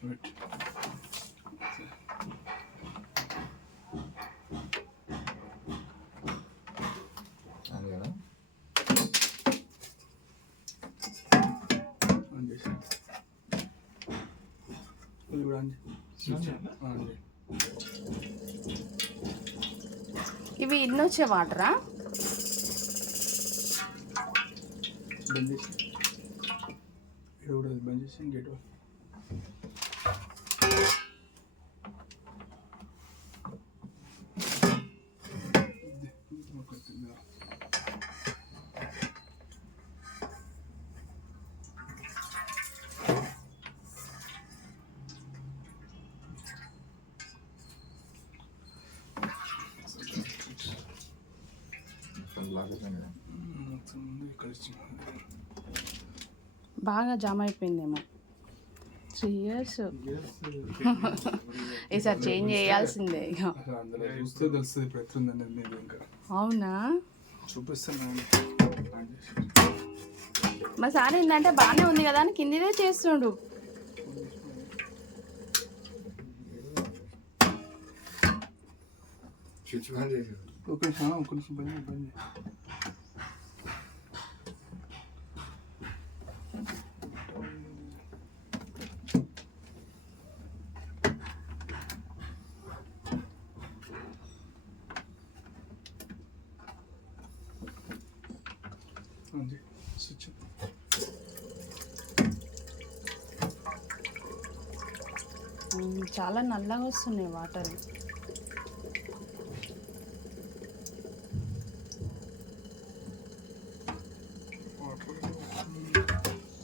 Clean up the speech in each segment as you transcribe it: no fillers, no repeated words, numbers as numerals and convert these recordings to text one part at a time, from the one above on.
ఇవి ఇన్ని వచ్చే వాటరా? బంద్ చేసి బంద్ చేసి గేట్ బాగా జామ్ అయిపోయిందేమో. 3 years ఈసారి చేంజ్ చేయాల్సిందే ఇక. చూస్తే తెలుస్తుంది ఇప్పుడు ఎట్లుందని. అవునా? చూపిస్తున్నాను. మా సార్ ఏంటంటే బాగానే ఉంది కదా అని కిందిదే చేస్తుండు. ఒక నిమిషం బంద్. స్విచ్ చాలా నల్లగా వస్తున్నాయి వాటర్.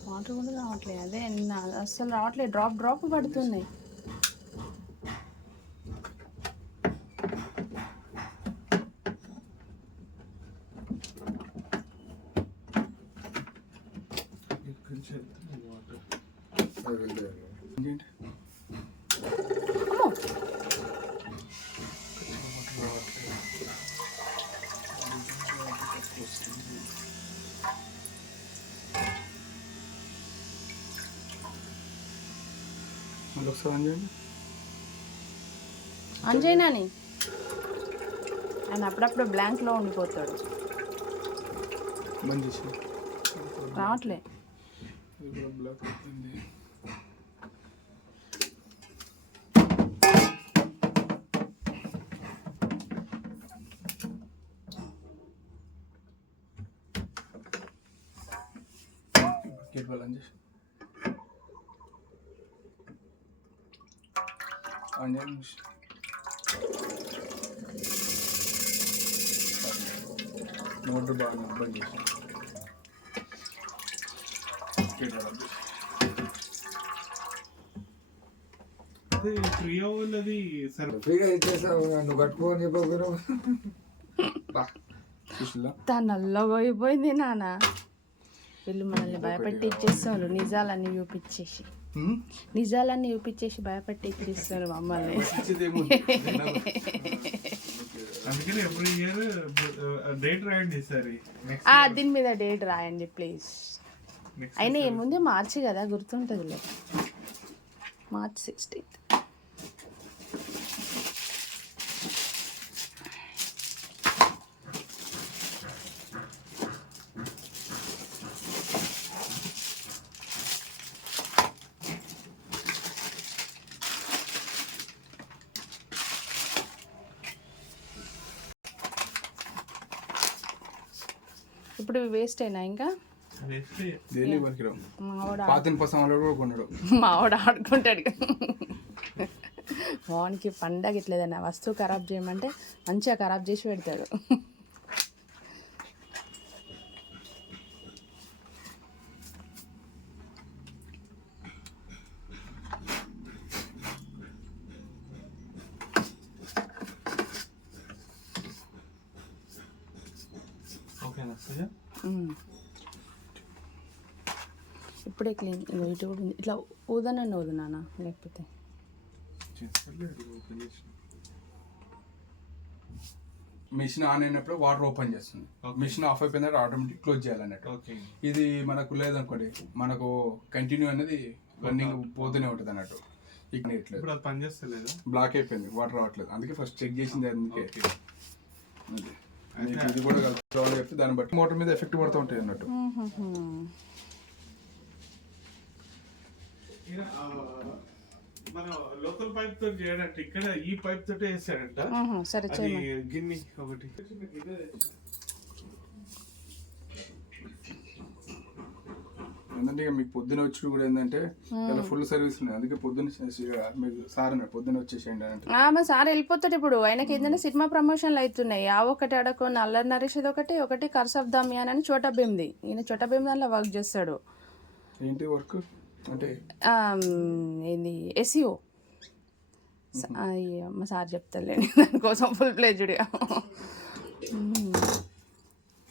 వాటర్ కూడా రావట్లేదు. అదే అసలు రావట్లేదు. డ్రాప్ పడుతున్నాయి. మళ్ళీ ఒకసారి ఆన్ చేయండి. ఆన్ చేయనాని ఆయన అప్పుడప్పుడు బ్లాంక్లో ఉండిపోతాడు. బంద్ చేసి రావట్లే. బ్లాక్ అయిపోయింది. గేట్ వాళ్ళు ఆన్ చేసి మోటర్ బాగా బంద్ చేసి ఫ్రీగా ఉన్నది ఫ్రీగా ఇచ్చేసావు. నువ్వు కట్టుకోని చెప్పకపోయినావు. నల్లగా అయిపోయింది నాన్న. వీళ్ళు మనల్ని భయపెట్టి ఇచ్చేస్తున్నారు. నిజాలన్నీ చూపించేసి భయపెట్టి ఇచ్చేస్తున్నారు మమ్మల్ని. అందుకని ఎవ్రీ ఇయర్ డేట్ రాయండి సరే. దీని మీద డేట్ రాయండి ప్లీజ్. అయినా ఏముంది, మార్చి కదా, గుర్తుంటుందిలే. March 16th. ఇప్పుడు వేస్ట్ అయినా ఇంకా మావాడు ఆడుకుంటాడు. వానికి పండగ ఇట్లేదన్నా వస్తువు ఖరాబ్ చేయమంటే మంచిగా ఖరాబ్ చేసి పెడతాడు. ఇప్పుడే క్లీన్. ఇటు కూడా ఉంది. ఇట్లా ఊదనని ఊదునానా, లేకపోతే మిషన్ ఆన్ అయినప్పుడు వాటర్ ఓపెన్ చేస్తుంది. మిషన్ ఆఫ్ అయిపోయిన తర్వాత ఆటోమేటిక్ క్లోజ్ చేయాలన్నట్టు. ఇది మనకు లేదనుకోండి, మనకు కంటిన్యూ అనేది రన్నింగ్ పోతూనే ఉంటుంది అన్నట్టు. ఇక్కడ ఇట్లేదు, ఇప్పుడు అది పనిచేస్తలేదు. బ్లాక్ అయిపోయింది, వాటర్ రావట్లేదు. అందుకే ఫస్ట్ చెక్ చేసింది అందుకే. ఓకే. అదే మీకు ఇది కూడా కలిసి చెప్తే దాన్ని బట్టి మోటార్ మీద ఎఫెక్ట్ పడుతూ ఉంటాయి అన్నట్టు. మన లోకల్ పైప్ తో చేయడంటే ఇక్కడ ఈ పైప్ తోటే వేసాడంట. సరే అది గిన్నె ఒకటి ఏంటంటే ఇక మీకు పొద్దున వచ్చి కూడా ఏంటంటే ఇలా ఫుల్ సర్వీస్ ఉన్నాయి. అందుకే పొద్దున్న మీకు సార్ అన్నాడు పొద్దున్న వచ్చేసేయండి అంటే. మా సార్ వెళ్ళిపోతాడు ఇప్పుడు. ఆయనకి ఏంటంటే సినిమా ప్రమోషన్లు అవుతున్నాయి. ఆ ఒకటి అడగకుండా అల్లరి నరేష్ ఒకటి కర్స్ ఆఫ్ దమియాన్ అని చోటా భీమ్ది. ఈయన చోటా భీమ్ దాంట్లో వర్క్ చేస్తాడు. ఏంటి వర్క్ అంటే ఏంది ఎస్ఈఓ. మా సార్ చెప్తాలేండి దానికోసం ఫుల్ ప్లేజ్డ్గా.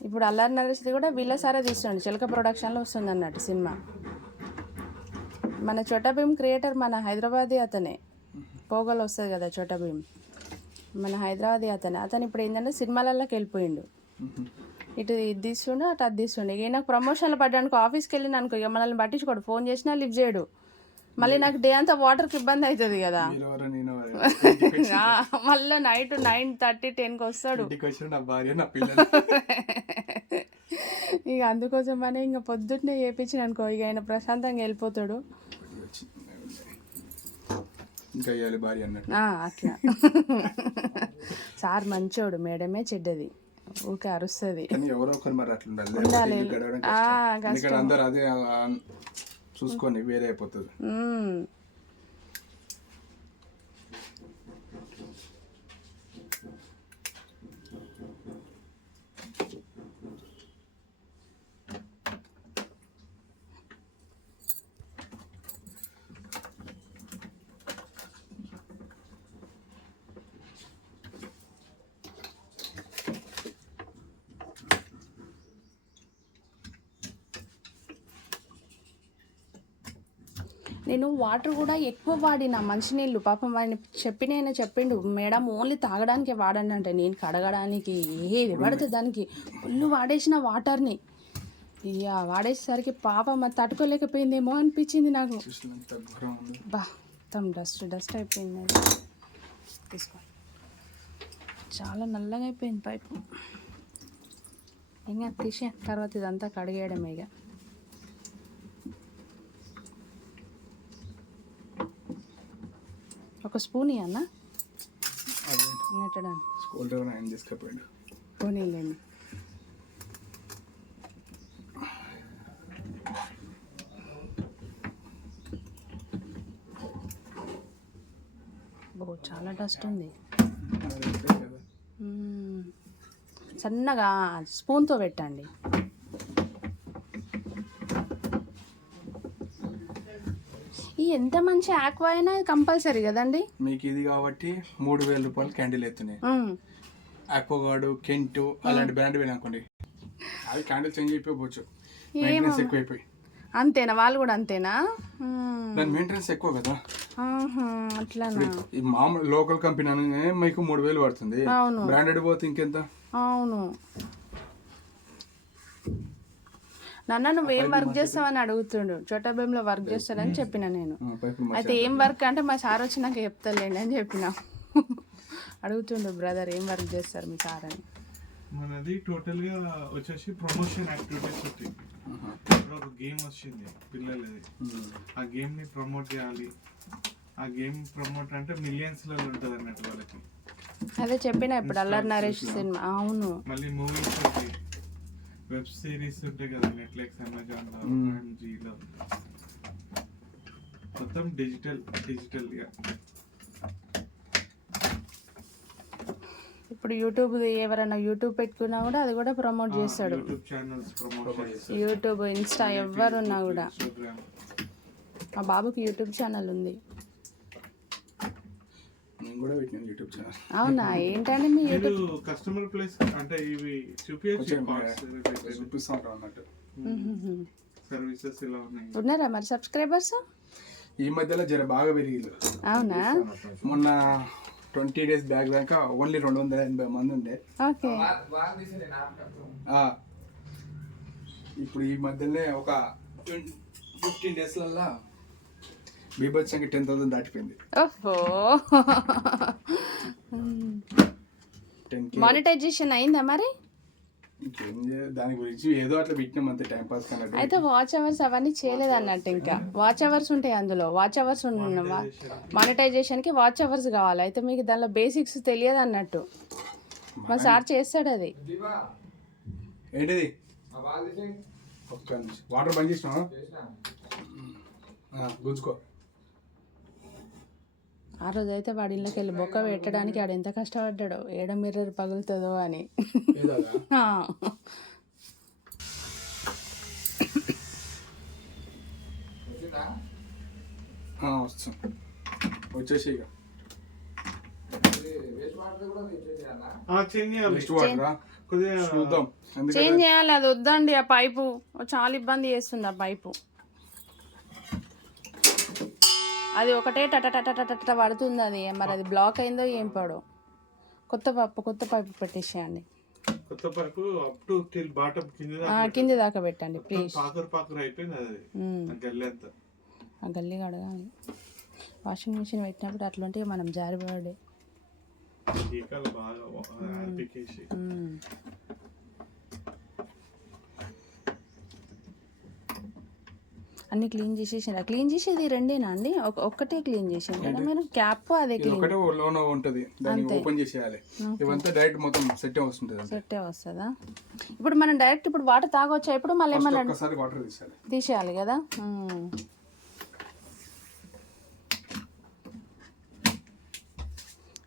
ఇప్పుడు అల్లరి నరేష్ది కూడా వీళ్ళ సారే తీసుకోండి, చిలక ప్రొడక్షన్లో వస్తుంది అన్నట్టు సినిమా. మన చోటా భీమ్ క్రియేటర్ మన హైదరాబాదీ అతనే, పోగల్ వస్తుంది కదా చోటా భీమ్, మన హైదరాబాదీ అతను ఇప్పుడు ఏంటంటే సినిమాలలోకి వెళ్ళిపోయిండు. ఇటు ఇది తీస్తుండు, అటు అది తీస్తుండు. ఇక నాకు ప్రమోషన్లు పడ్డానుకో, ఆఫీస్కి వెళ్ళిన అనుకో, ఇక మనల్ని పట్టించుకోడు, ఫోన్ చేసినా లిఫ్ట్ చేయడు. మళ్ళీ నాకు డే అంతా వాటర్కి ఇబ్బంది అవుతుంది కదా. మళ్ళీ నైట్ 9:30, 10కి వస్తాడు. ఇక అందుకోసమనే ఇంకా పొద్దున్నే చేయించిన అనుకో, ఇక ఆయన ప్రశాంతంగా వెళ్ళిపోతాడు. అట్లా సార్ మంచోడు, మేడమే చెడ్డది, ఊకే అరుస్తుంది. ఉండాలి చూసుకొని వేరే అయిపోతుంది. నేను వాటర్ కూడా ఎక్కువ వాడిన మంచినీళ్ళు. పాపం ఆయన చెప్పిండు మేడం ఓన్లీ తాగడానికి వాడండి అంటే, నేను కడగడానికి ఏది పడితే దానికి ఫుల్ వాడేసిన వాటర్ని. ఇక వాడేసరికి పాపం అది తట్టుకోలేకపోయిందేమో అనిపించింది నాకు. మొత్తం డస్ట్ అయిపోయింది అది. తీసుకో, చాలా నల్లగా అయిపోయింది పైపు. ఇంకా తీసే తర్వాత ఇదంతా కడిగేయడమే. ఇక ఒక స్పూన్ ఇవ్వన్నా తీసుకుపోయాడు. పోనీలేండి. చాలా డస్ట్ ఉంది. సన్నగా స్పూన్తో పెట్టండి. ఈ ఎంత మంచి ఆక్వా అయినా కంపల్సరీ కదండి మీకు ఇది. కాబట్టి 3,000 రూపాయలు క్యాండిల్ ఎత్తున్నాయి. ఆక్వాగార్డ్, కెంట్ అలాంటి బ్రాండ్ అనుకోండి, అవి క్యాండిల్ చేంజ్ అయిపోవచ్చు, మెయింటెనెన్స్ ఎక్కువైపోయి. అంతేనా? వాళ్ళు కూడా అంతేనా? దాని మెయింటెనెన్స్ ఎక్కువ కదా. అట్లానా? ఈ మామూలు లోకల్ కంపెనీ అనగానే మీకు 3,000 పడుతుంది, బ్రాండెడ్ పోతే ఇంకెంత? అవును. నాన్న నువ్వేం వర్క్ చేస్తావని అడుగుతుండు. చోటా భీమ్లో వర్క్ చేస్తాడని చెప్పిన నేను. అయితే ఏం వర్క్ అంటే మా సార్ వచ్చి నాకు చెప్తాలేండి అని చెప్పిన. అడుగుతుండు బ్రదర్ ఏం వర్క్ చేస్తారు మీ సార్ అని. మనది టోటల్ గా వచ్చేసి ప్రమోషన్ యాక్టివిటీస్ ఉంటాయి. ఒక గేమ్ వచ్చింది పిల్లలది, ఆ గేమ్ ని ప్రమోట్ చేయాలి. ఆ గేమ్ ప్రమోట్ అంటే మిలియన్స్ లో ఉంటుంది అన్నట్టు వాళ్ళకి. అదే చెప్పిన ఇప్పుడు అల్లరి నరేష్ సినిమా. అవును. మళ్ళీ మూవీస్ ఉంటాయి, వెబ్ సిరీస్ ఉంటాయి కదా, నెట్ఫ్లిక్స్, అమెజాన్, జిలో, మొత్తం డిజిటల్ గా. ఇప్పుడు యూట్యూబ్ ఎవరైనా యూట్యూబ్ పెట్టుకున్నా కూడా అది కూడా ప్రమోట్ చేస్తాడు. యూట్యూబ్, ఇన్స్టా ఎవరున్నా కూడా. మా బాబుకి యూట్యూబ్ ఛానల్ ఉంది. అవునా? ఏంటంటే మీ యూట్యూబ్ కస్టమర్ ప్లేస్ అంటే ఇవి సర్వీసెస్ ఇలా ఉన్నాయి. ఉన్నారా మరి సబ్స్క్రైబర్స్? ఈ మధ్యలో జర బాగా పెరిగింది. అవునా? మొన్న 20 days బ్యాక్ దాకా ఓన్లీ 280 మంది ఉండే. ఓకే. ఇప్పుడు ఈ మధ్యనే ఒక 15 days బీభత్సంగా 10,000 దాటిపోయింది. ఓహో 10K. మానిటైజేషన్ అయిందా మరి? ఇంకేం దాని గురించి ఏదో అట్లా పెట్టినాం అంతే, టైం పాస్ కన్నట్టు. అయితే వాచ్ అవర్స్ అవన్నీ చేయలేదు అన్నట్టు. ఇంకా వాచ్ అవర్స్ ఉంటాయి అందులో. వాచ్ అవర్స్ మానిటైజేషన్కి వాచ్ అవర్స్ కావాలి. అయితే మీకు దానిలో బేసిక్స్ తెలియదు అన్నట్టు. మా సార్ చేస్తాడు అది. ఏంటిది ఒక్క నిమిషం, వాటర్ బంద్ చేసినా గుంజుకో. ఆ రోజు అయితే వాడి ఇళ్ళకి వెళ్ళి బొక్క పెట్టడానికి ఆడు ఎంత కష్టపడ్డాడో, ఏడ మిర్రర్ పగులుతుందో అని. ఆ. వస్తుంది, వచ్చేసి ఇక నెక్స్ట్ వాటర్ చూద్దాం. చేంజ్ చేయాలి, అది వద్దండి. ఆ పైపు చాలా ఇబ్బంది చేస్తుంది. ఆ పైపు అది ఒకటే టట పడుతుంది. అది మరి అది బ్లాక్ అయిందో ఏం పడో. కొత్త పైపు పెట్టేసేయండి. కొత్త pipe up to till bottom కింది దాకా పెట్టండి ప్లీజ్. పాకర్ అయిపోయింది అది. గల్లీ అంతా ఆ గల్లీ కడగాలి. వాషింగ్ మిషన్ పెట్టినప్పుడు అట్లాంటి మనం జారిపడే అన్ని క్లీన్ చేసేసారా? క్లీన్ చేసేది రెండేనా అండి? ఒక్కటే క్లీన్ చేసాను కదా మీరు? క్యాప్ అదే క్లీన్ ఒకటే లోన ఉంటుంది, దాన్ని ఓపెన్ చేసేయాలి. ఇవంతా డైరెక్ట్ మొత్తం సెట్ వస్తుంది. సెట్టే వస్తుందా? ఇప్పుడు మనం డైరెక్ట్ ఇప్పుడు వాటర్ తాగొచ్చా? ఇప్పుడు మళ్ళీ ఏమన్నా ఒక్కసారి వాటర్ తీసేయాలి కదా.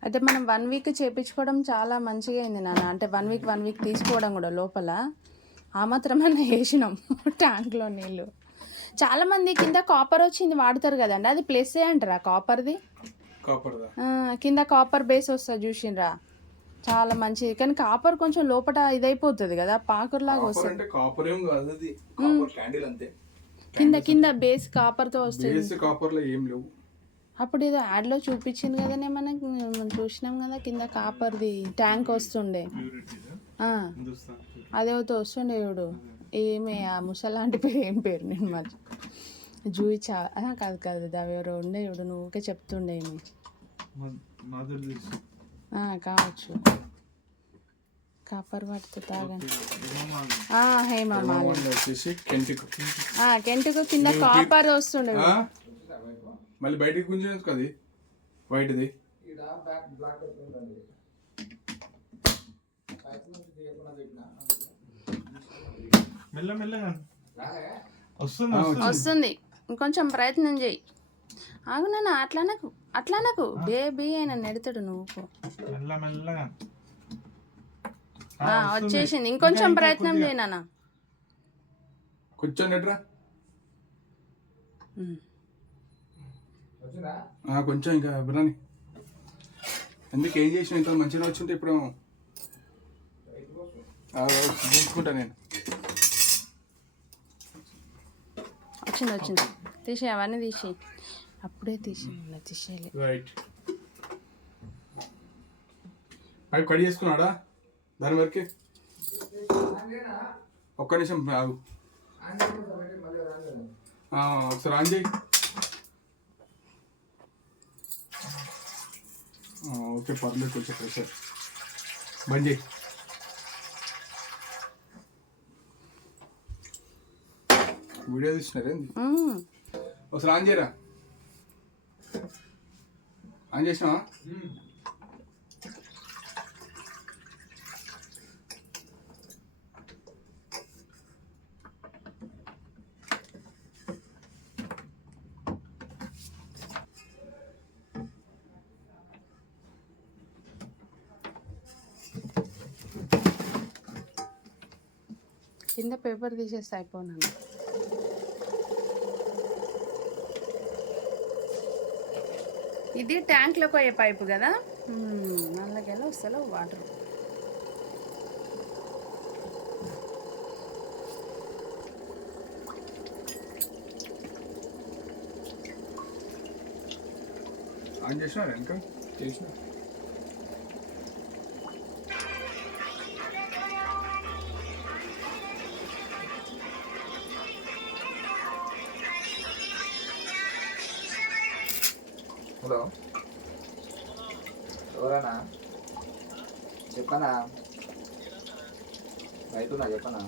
అయితే మనం 1 వీక్ చేయించుకోవడం చాలా మంచిగా అయింది నాన్న. అంటే 1 వీక్ తీసుకోవడం కూడా లోపల ఆ మాత్రమన్నా వేసినాం ట్యాంక్లో నీళ్ళు. చాలామంది కింద కాపర్ వచ్చింది వాడతారు కదండి, అది ప్లస్ అంటారా కాపర్ది? కింద కాపర్ బేస్ వస్తుంది చూసిండ్రా, చాలా మంచిది. కానీ కాపర్ కొంచెం లోపల ఇదైపోతుంది కదా, పాకర్ లాగా వస్తుంది. కింద బేస్ కాపర్తో వస్తుంది. అప్పుడు ఏదో యాడ్లో చూపించింది కదనే మనకి, మనం చూసినాం కదా. కింద కాపర్ది ట్యాంక్ వస్తుండే, అదేతో వస్తుండే చూడు. ఏమి ఆ ముసలాంటి పేరు ఏం పేరు నేను మర్చి జూయిచా కాదు అవి ఎవరో ఉండే చూడు, నువ్వుకే చెప్తుండే ఏమి కావచ్చు. కాపర్ వాటితో తాగండి. హేమామాలి కెంటుకు కింద కాపర్ వస్తుండే. మళ్ళీ బయటికి గుంజేది కదా వైట్ది. వస్తుంది, ఇంకొంచెం ప్రయత్నం చేయి. ఆగు నాన్న, అట్లా నాకు బేబీ అయినా నెడతాడు నువ్వు. వచ్చేసింది, ఇంకొంచెం ప్రయత్నం చేయి నాన్న. కొంచెం నెట్రా, కొంచెం ఇంకా బిర్యానీ ఎందుకు ఏం చేసిన ఇంత మంచిగా వచ్చింటే ఇప్పుడు చూసుకుంటా నేను. వచ్చింది తీసి అవన్నీ తీసి అప్పుడే తీసేయాలి. రైట్, పైపు కడి చేసుకున్నాడా దాని వరకే. ఒక్క నిమిషం ఆగు, ఒకసారి ఆన్ చేయి. ఓకే పర్లేదు, కొంచెం ప్రెషర్ బంద్ చేయి. వీడియో తీసినారేంది? ఒకసారి ఆన్ చేయరా. ఆన్ చేసినావా? కింద పేపర్ తీసేస్తే అయిపోయినాను. ఇది ట్యాంక్లోకి పోయే పైపు కదా, అందులోకెళ్ళి వస్తలో వాటర్. ఆన్ చేసినా ఇంకా చేసిన హలో ఎవరన్నా చెప్పనా రైతున్నా చెప్పనా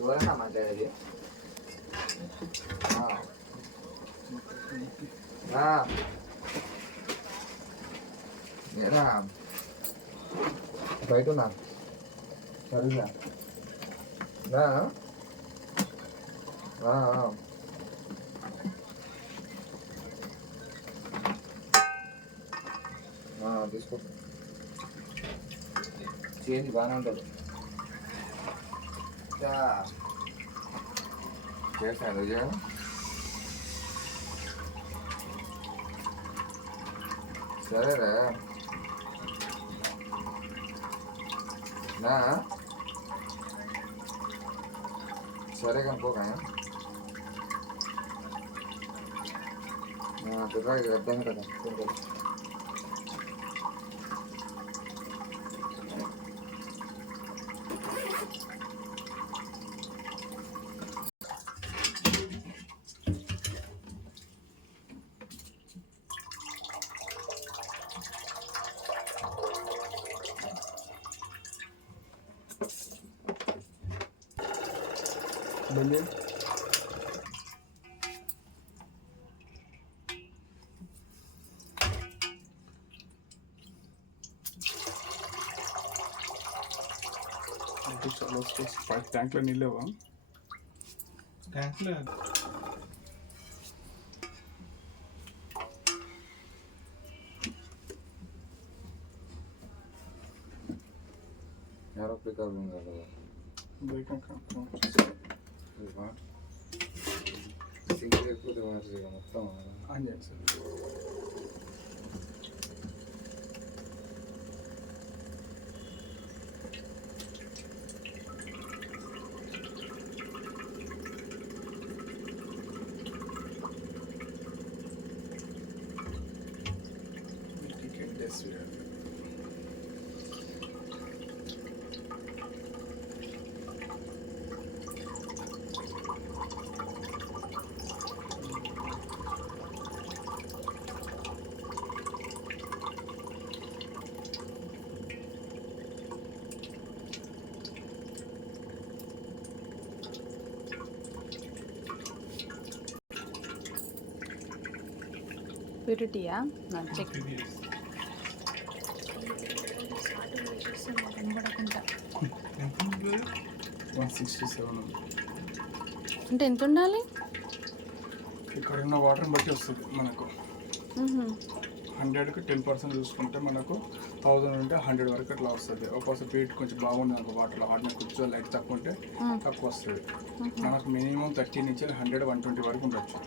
ఎవరన్నా మాట్లాడేది నేనా బయటన్నా సరేనా తీసుకో చేయండి బాగానే ఉంటుంది చేస్తాను రోజా సరేరా సరే కనుకోక తిరగాలి అర్థం కదా వెళ్ళి చాలా వస్తుంది. ట్యాంక్లో నీళ్ళేవా? ట్యాంక్లో ఎవరో పికప్ కదా సింగిల్ ఎక్కువ మొత్తం ఆన్ చేయండి సార్. ప్యూరిటీయా చెక్ కనబడకుండా 167 అంటే ఎంత ఉండాలి? ఇక్కడ ఉన్న వాటర్ని బట్టి వస్తుంది మనకు. 100కి 10% చూసుకుంటే మనకు 1000 ఉంటే 100 వరకు అట్లా వస్తుంది. ఒక్కోసారి పీట్ కొంచెం బాగుంది అనుకో వాటర్లో హార్డ్నెస్ కూర్చో లైట్ తక్కువ ఉంటే తక్కువ వస్తుంది. మనకు మినిమం 30 నుంచి 100, 120 వరకు ఉండొచ్చు.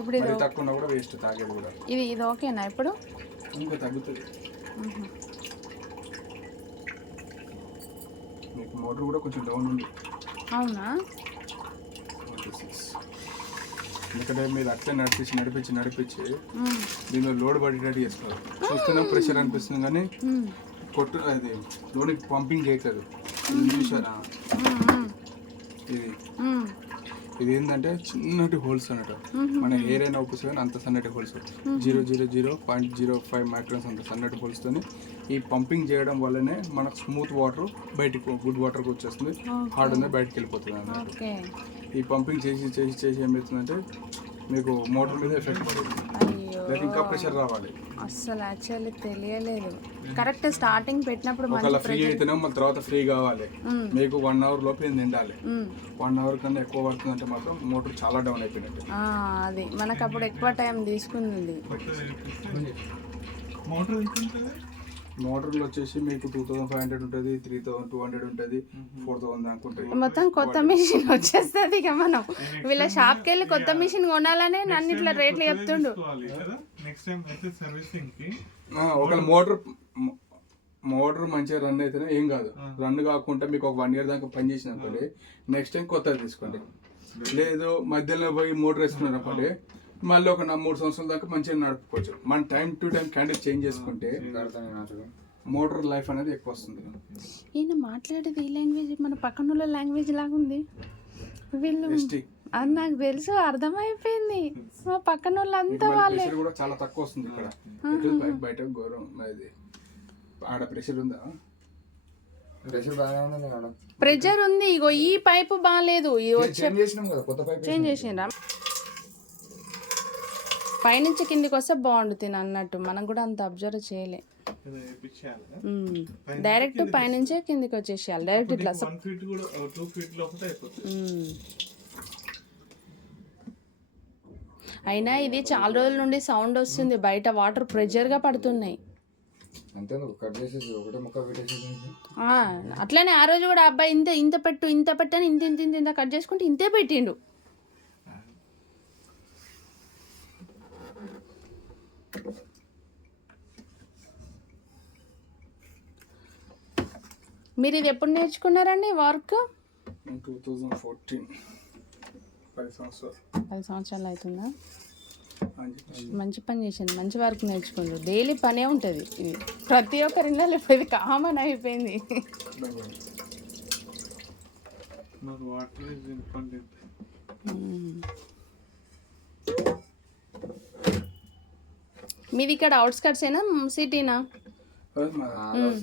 ఇప్పుడు ఇది మరి తక్కువ ఉన్నా కూడా వేస్ట్ తాగేది కూడా. ఇది ఓకేనా ఇప్పుడు? ఇంకా తగ్గుతుంది. మీకు మోటార్ కూడా కొంచెం డౌన్ ఉంది. అవునా? ఎందుకంటే మీరు అట్లే నడిపించి దీనిలో లోడ్ పడేటట్టు చేస్తారు. చూస్తున్నా ప్రెషర్ అనిపిస్తుంది కానీ కొట్టు అది లోనికి పంపింగ్ చేయట్లేదు. చూసారా ఇది ఏంటంటే చిన్నటి హోల్స్ అన్నట్టు. మన హెయిర్ అయినా ఒప్పుసు కానీ అంత సన్నటి హోల్స్ 0.05 మైక్రాన్స్ అంత సన్నటి హోల్స్తో ఈ పంపింగ్ చేయడం వల్లనే మనకు స్మూత్ వాటర్ బయటికి గుడ్ వాటర్కి వచ్చేస్తుంది. హార్డ్ ఉంది బయటకు వెళ్ళిపోతుంది అన్నట్టు. ఈ పంపింగ్ చేసి ఏమవుతుందంటే మీకు మోటార్ మీద ఎఫెక్ట్ పడుతుంది. లేకపోతే ఇంకా ప్రెషర్ రావాలి. అస్సలు యాక్చువల్లీ తెలియలేదు. కరెక్ట్ స్టార్టింగ్ పెట్టినప్పుడు ఒకవేళ ఫ్రీ అయితేనే మన తర్వాత ఫ్రీ కావాలి. మీకు 1 అవర్ లోపు ఇది నిండాలి. 1 అవర్ కన్నా ఎక్కువ పడుతుందంటే మాత్రం మోటార్ చాలా డౌన్ అయిపోయినట్టు. అది మనకు అప్పుడు ఎక్కువ టైం తీసుకుంది. మోటార్లు వచ్చేసి మీకు 2500 ఉంటుంది, 3200 ఉంటుంది, 4000 దాకా ఉంటుంది. మొత్తం కొత్త మిషన్ వచ్చేస్తుంది. ఇక మనం వీళ్ళ షాప్కి వెళ్ళి కొత్త మిషన్ కొనాలనే నన్ను ఇట్లా రేట్లు చెప్తుండు. ఒకవేళ మోటార్ మంచిగా రన్ అయితేనే ఏం కాదు. రన్ కాకుండా మీకు ఒక 1 ఇయర్ దాకా పని చేసిన అనుకోండి, నెక్స్ట్ టైం కొత్తది తీసుకోండి. లేదు మధ్యలో పోయి మోటార్ వేసుకున్నారు అనుకోండి, మళ్ళీ ఒక 3 సంవత్సరాల దాకా మంచిగా నడుపుకోవచ్చు. మన time to time candle change చేసుకుంటే మోటార్ లైఫ్ అనేది ఎక్కువ వస్తుంది. ఈయన మాట్లాడేది ఈ లాంగ్వేజ్ మన పక్కన లాంగ్వేజ్ లాగా ఉంది. వీళ్ళు ఎస్టీ అది నాకు తెలుసు, అర్థమైపోయింది. మా పక్కన వాళ్ళంతా వాళ్ళే. ప్రెషర్ కూడా చాలా తక్కువ వస్తుంది ఇక్కడ. బయట ఘోరం ఇది. ఆడ ప్రెషర్ ఉందా? ప్రెషర్ బాగానే ఉంది ఆడ. ప్రెషర్ ఉంది. ఇగో ఈ పైపు బాగాలేదు. చేంజ్ చేసినాం కదా, కొత్త పైప్ చేంజ్ చేసిండ్రా? పైనుంచి కిందికి వస్తే బాగుండు తిని అన్నట్టు. మనం కూడా అంత అబ్జర్వ్ చేయలే. డైరెక్ట్ పైనుంచే కిందికి వచ్చేసేయాలి. డైరెక్ట్ ఇట్లా 1 ఫీట్ కూడా 2 ఫీట్ లోపల అయిపోతుంది. అయినా ఇది చాలా రోజుల నుండి సౌండ్ వస్తుంది. బయట వాటర్ ప్రెషర్గా పడుతున్నాయి. అంతే, కట్ చేసేసి ఒకటే ముక్క పెట్టేసి. అట్లనే ఆ రోజు కూడా అబ్బాయి ఇంత పెట్టు అని ఇంత కట్ చేసుకుంటే ఇంతే పెట్టిండు. మీరు ఇది ఎప్పుడు నేర్చుకున్నారండి వర్క్? 2014, 10 సంవత్సరాలు. 10 సంవత్సరాలు అవుతుందా? మంచి పని చేసింది, మంచి వర్క్ నేర్చుకుంటారు. డైలీ పనే ఉంటుంది ఇది. ప్రతి ఒక్కరి ఇళ్ళలో ఇప్పుడు ఇది కామన్ అయిపోయింది. Water is important. మీది ఇక్కడ అవుట్స్కట్స్ ఏనా సిటీనా?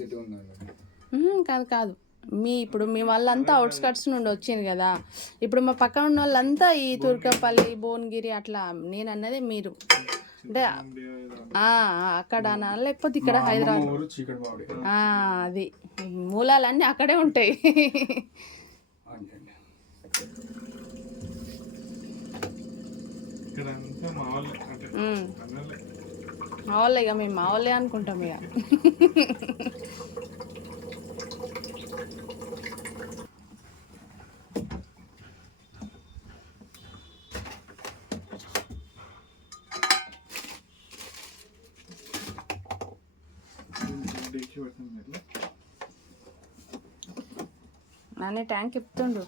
సిటీ ఉందండి. కాదు ఇప్పుడు మీ వాళ్ళంతా అవుట్స్కట్స్ నుండి వచ్చింది కదా. ఇప్పుడు మా పక్కన ఉన్న వాళ్ళంతా ఈ తుర్కపల్లి, భువనగిరి అట్లా. నేను అన్నది మీరు అంటే అక్కడనా లేకపోతే ఇక్కడ హైదరాబాద్? అది మూలాలన్నీ అక్కడే ఉంటాయి. మా వాళ్ళే ఇక, మేము మా వాళ్ళే అనుకుంటాం ఇక. నానే ట్యాంక్ ఇప్పుతుండు.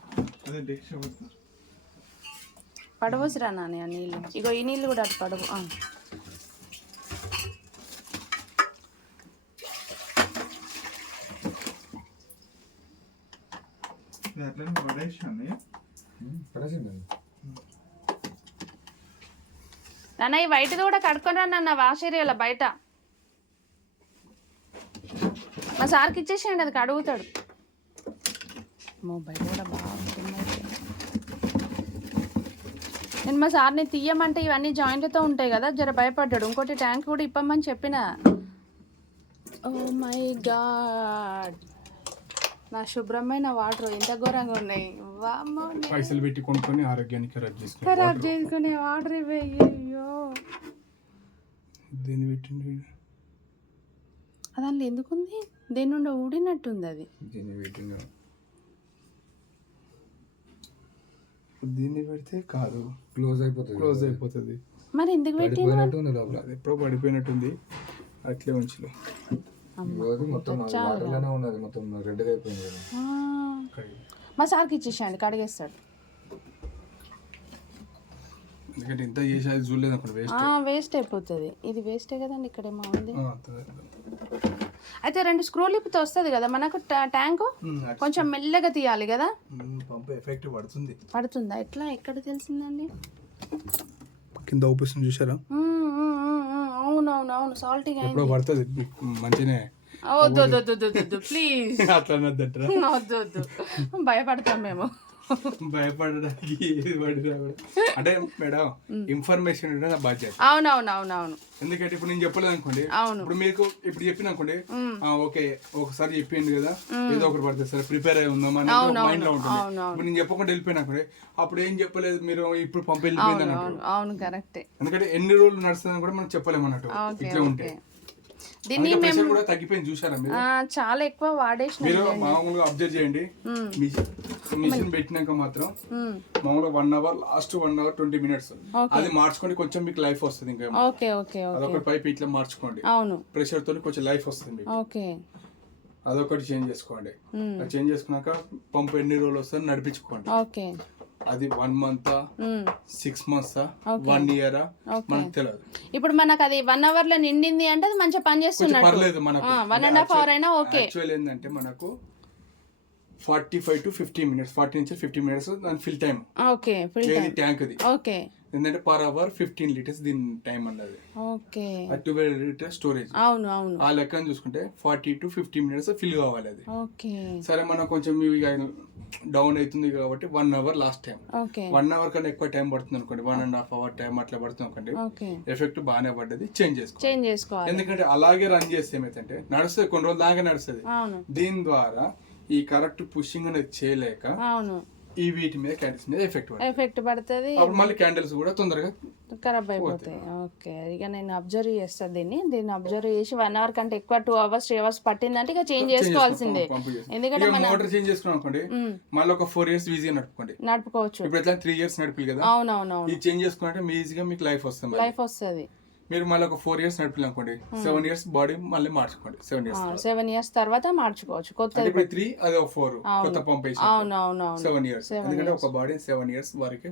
పడవసురా నాని ఆ నీళ్ళు. ఇగో ఈ నీళ్ళు కూడా అటు పడవు. నాన్న ఈ వైట్ది కూడా కడుక్కొని రా నాన్న వాష్ ఏరియాలో బయట. మా సార్కి ఇచ్చేసేయండి, అది కడుగుతాడు. బయట కూడా బాగుంటుంది. నేను మా సార్ని తీయమంటే ఇవన్నీ జాయింట్లతో ఉంటాయి కదా, జర భయపడ్డాడు. ఇంకోటి ట్యాంక్ కూడా ఇప్పమని చెప్పిన. ఓ మై గాడ్, నా శుభ్రమైన వాటర్ ఎంత ఘోరంగా ఉన్నాయి. పైసలు పెట్టి కొనుక్కొని ఆరోగ్యాన్ని ఖరాబ్ చేసుకునే వాటర్ ఇవే. అయ్యో దీన్ని పెట్టింది. దానిలో ఎందుకుంది? దేని నుండి ఊడినట్టుంది అది. దీన్ని పెడితే కాదు, క్లోజ్ అయిపోతుంది. మరి ఎందుకు పెట్టి? అది ఎప్పుడో పడిపోయినట్టుంది. అట్లే ఉంచులో మొత్తం వాటర్లోనే ఉన్నది, మొత్తం రెడ్గా అయిపోయింది కదా. మా సార్కి ఇచ్చేసేయండి, కడిగేస్తాడు. ఎందుకంటే ఇంత చేసి అది చూడలేదు అక్కడ వేస్ట్ అయిపోతుంది. ఇది వేస్టే కదండి. ఇక్కడేమో ఉంది. అయితే 2 స్క్రూలు ఇప్పితే వస్తుంది కదా మనకు ట్యాంకు. కొంచెం మెల్లగా తీయాలి కదా. పంపు ఎఫెక్ట్ పడుతుందా? ఎట్లా, ఎక్కడ తెలిసిందండి? కింద ఊపిస్తుంది చూసారా? అవునవును, సాల్టీగా ఎప్పుడో పడుతుంది మంచిగానే. వద్దు ప్లీజ్, అట్లా వద్దు, భయపడతాం మేము. భయపడడానికి ఏది పడినా అంటే మేడం ఇన్ఫర్మేషన్ నా బాధ్యత. అవునవును. ఎందుకంటే ఇప్పుడు నేను చెప్పలేదు అనుకోండి, ఇప్పుడు మీకు ఇప్పుడు చెప్పిన అనుకోండి, ఓకే ఒకసారి చెప్పింది కదా, ఏదో ఒకటి పడుతుంది సరే ప్రిపేర్ అయి ఉందాం అని మైండ్ లో ఉంటుంది. ఇప్పుడు నేను చెప్పకుండా వెళ్ళిపోయినా అనుకోండి, అప్పుడు ఏం చెప్పలేదు మీరు, ఇప్పుడు వెళ్ళిపోయింది అన్నట్టు. అవును కరెక్ట్. ఎందుకంటే ఎన్ని రోజులు నడుస్తుందని కూడా మనం చెప్పలేము అన్నట్టు. ఇట్లా ఉంటే దీన్ని కూడా తగ్గిపోయింది చూసారా మీరు? చాలా ఎక్కువ వాడేసిన. మీరు మామూలుగా అబ్జర్వ్ చేయండి, మిషన్ పెట్టినాక మాత్రం మామూలుగా 1 అవర్, లాస్ట్ 1 అవర్ 20 మినిట్స్ అది మార్చుకోండి, కొంచెం మీకు లైఫ్ వస్తుంది. ఇంకా అదొకటి పైప్ ఇట్లా మార్చుకోండి, ప్రెషర్ తోని కొంచెం లైఫ్ వస్తుంది మీకు. అదొకటి చేంజ్ చేసుకోండి. అది చేంజ్ చేసుకున్నాక పంపు ఎన్ని రోజులు వస్తుంది నడిపించుకోండి. అది 1 మంత్ 6 months 1 year మనకు తెలియదు. ఇప్పుడు మనకు అది 1 hour లో నిండింది అంటే అది మంచిగా పని చేస్తున్నట్టు. పర్లేదు మనకు 1.5 hour అయినా ఓకే. యాక్చువల్ ఏంటంటే మనకు 45 to 50 minutes, 40 నుంచి 50 minutes దాని ఫిల్ టైం. ఓకే ఫుల్ ఏది ట్యాంక్ అది. ఓకే ఎందుకంటే పర్ అవర్ 15 లీటర్స్ దీని టైం అన్నది. Okay 12 litres storage. అవును అవును ఆ లెక్కను చూసుకుంటే 40 to 50 minutes ఫిల్ కావాలి అది. ఓకే సరే మనం కొంచెం డౌన్ అవుతుంది కాబట్టి 1 hour last time. Okay 1 hour కన్నా ఎక్కువ టైం పడుతుంది అనుకోండి, 1.5 hour టైం అట్లా పడుతుంది అనుకోండి, ఓకే ఎఫెక్ట్ బాగానే పడ్డది, చేంజ్ చేసుకోవాలి. చేంజ్ చేసుకోవాలి. ఎందుకంటే అలాగే రన్ చేస్తే ఏమైతే నడుస్తుంది, కొన్ని రోజులు దాకా నడుస్తుంది. అవును దీని ద్వారా ఈ కరెక్ట్ పుషింగ్ అనేది చేయలేక అవును ఈ వీటి మీద క్యాండిల్స్ మీద ఎఫెక్ట్ పడుతుంది. ఎఫెక్ట్ పడుతుంది, అప్పుడు మళ్ళీ క్యాండిల్స్ కూడా తొందరగా ఖరాబ్ అయిపోతాయి. ఓకే ఇక నేను అబ్జర్వ్ చేస్తాను దీన్ని అబ్జర్వ్ చేసి 1 hour కంటే ఎక్కువ 2 hours 3 hours పట్టిందంటే ఇక చేంజ్ చేసుకోవాల్సిందే. ఎందుకంటే మోటార్ చేంజ్ చేసుకున్నాం అనుకోండి, మళ్ళీ ఒక 4 years ఈజీగా నడుపుకోండి. నడుపుకోవచ్చు. ఇప్పుడు ఎట్లా 3 years నడిపి కదా, అవునవును ఇది చేంజ్ చేసుకుంటే మీ ఈజీగా మీకు లైఫ్ వస్తుంది. లైఫ్ వస్తుంది. మీరు మళ్ళీ ఒక 4 years నడిపి అనుకోండి, 7 years బాడీ మళ్ళీ మార్చుకోండి. 7 years తర్వాత మార్చుకోవచ్చు కొత్తది. ఇప్పుడు 3 అదే 4 కొత్త పంప్ వేసి అవునవును 7 years. ఎందుకంటే ఒక బాడీ 7 years వరకే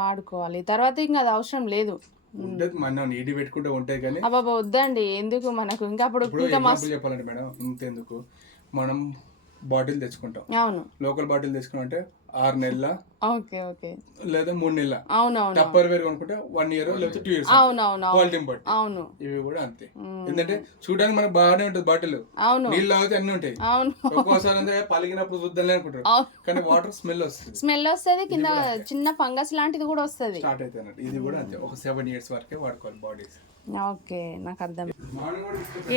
వాడుకోవాలి, తర్వాత ఇంకా అది అవసరం లేదు. ఉండదు, మనం నీటి పెట్టుకుంటే ఉంటాయి కానీ అబ్బాబా వద్దండి, ఎందుకు మనకు ఇంకా అప్పుడు ఇంకా ఎగ్జాంపుల్ చెప్పాలంటే మేడం, ఇంతెందుకు మనం బాటిల్ తెచ్చుకుంటాం. అవును లోకల్ బాటిల్ తెచ్చుకున్నాం అంటే 6 నెలల ఓకే ఓకే లేదా 3 నెలల. అవునవును టప్పర్ వేర్ కొనుక్కుంటే 1 year లేకపోతే 2 years. అవునవును క్వాలిటీ బట్టి. అవును ఇవి కూడా అంతే. ఎందుకంటే చూడడానికి మనకు బాగానే ఉంటుంది బాటిల్, అవును నీళ్ళు తాగితే అన్ని ఉంటాయి. అవును ఒక్కోసారి అంటే పలిగినప్పుడు చూద్దాం అనుకుంటారు, కానీ వాటర్ స్మెల్ వస్తుంది. స్మెల్ వస్తుంది, కింద చిన్న ఫంగస్ లాంటిది కూడా వస్తుంది, స్టార్ట్ అవుతుంది అన్నట్టు. ఇది కూడా అంతే, ఒక 7 years వరకే వాడుకోవాలి బాడీస్. ఓకే నాకు అర్థం.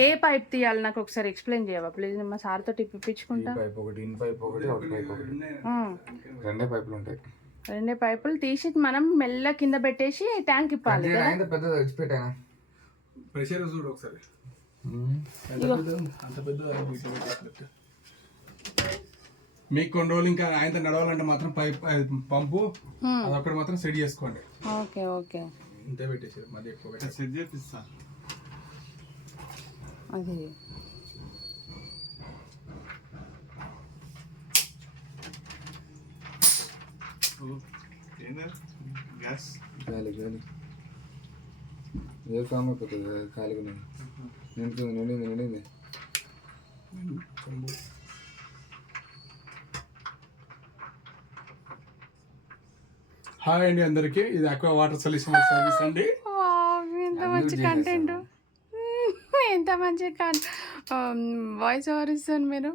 ఏ పైప్ తీయాలి నాకు ఒకసారి ఎక్స్ప్లెయిన్ చేయవా ప్లీజ్? మా సార్ తోటి ఇప్పించుకుంటా. పైప్ ఒకటి, ఇన్ పైప్ ఒకటి, అవుట్ పైప్ ఒకటి, 2 పైపులు ఉంటాయి. 2 పైపులు తీసి మనం మెల్ల కింద పెట్టేసి ట్యాంక్ ఇప్పాలి కదా. పెద్దది ఎక్స్పెక్ట్ ప్రెషర్ చూడు ఒకసారి, అంత పెద్ద. మీకు కొన్ని రోజులు ఇంకా ఆయన నడవాలంటే మాత్రం పైప్ పంపు అదొక్కటి మాత్రం సెట్ చేసుకోండి. ఓకే ఓకే ఇంతే పెట్టేసారు, మరి ఎక్కువ సెట్ చేపిస్తా. అది గ్యాస్ గాలి గాలి ఏ ఫామ్ అయిపోతుంది ఖాళీగా నిండింది. హాయ్ అండి అందరికి, ఇది అక్వా వాటర్ సొల్యూషన్ సర్వీస్ అండి. ఎంత మంచి కంటెంట్, ఎంత మంచి వాయిస్ ఓవర్ ఇస్తాను మీరు.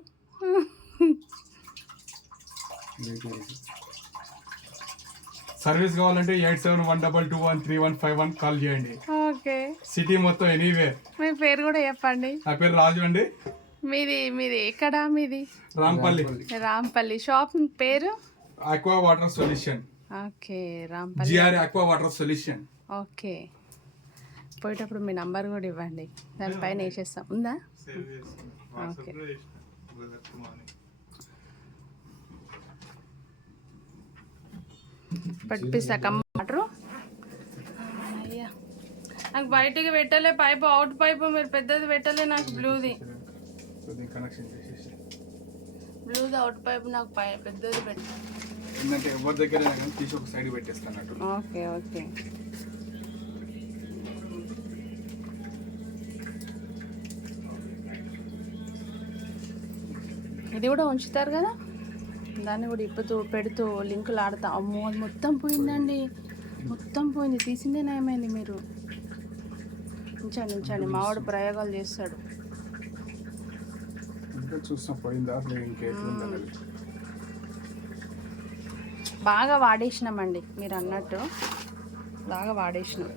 సర్వీస్ కావాలంటే 8712213151 కాల్ చేయండి. ఓకే సిటీ మొత్తం ఎనీవేర్. మీ పేరు కూడా చెప్పండి. నా పేరు రాజు అండి. మీది ఎక్కడ? మీది రాంపల్లి. షాప్ పేరు aqua water solution. Okay Rampalli GR aqua water solution. Okay పోయేటప్పుడు మీ నంబర్ కూడా ఇవ్వండి, దానిపైన వేసేస్తాం. ఉందా? సేవ్ చేస్తాను, వాట్సాప్లో చేసిన బ్రదర్కి మార్నింగ్. పట్టిస్తా వాటరు. అయ్యా నాకు బయటికి పెట్టలే పైపు, అవుట్ పైపు మీరు పెద్దది పెట్టలే నాకు. బ్లూది కనెక్షన్ చేసేసి బ్లూది అవుట్ పైపు నాకు పెద్దది పెట్టి. ఏంటంటే ఎవరి దగ్గర తీసి ఒక సైడ్ పెట్టేస్తాను. ఓకే ఓకే ఇది కూడా ఉంచుతారు కదా, దాన్ని కూడా ఇప్పుతూ పెడుతూ లింకులు ఆడతా. అమ్మో అది మొత్తం పోయిందండి, మొత్తం పోయింది. తీసిందేనా ఏమైంది? మీరు ఉంచండి, మావాడు ప్రయోగాలు చేస్తాడు. చూసిన పోయిందా ఇంకేట్లుందని. బాగా వాడేసినామండి, మీరు అన్నట్టు బాగా వాడేసినాం.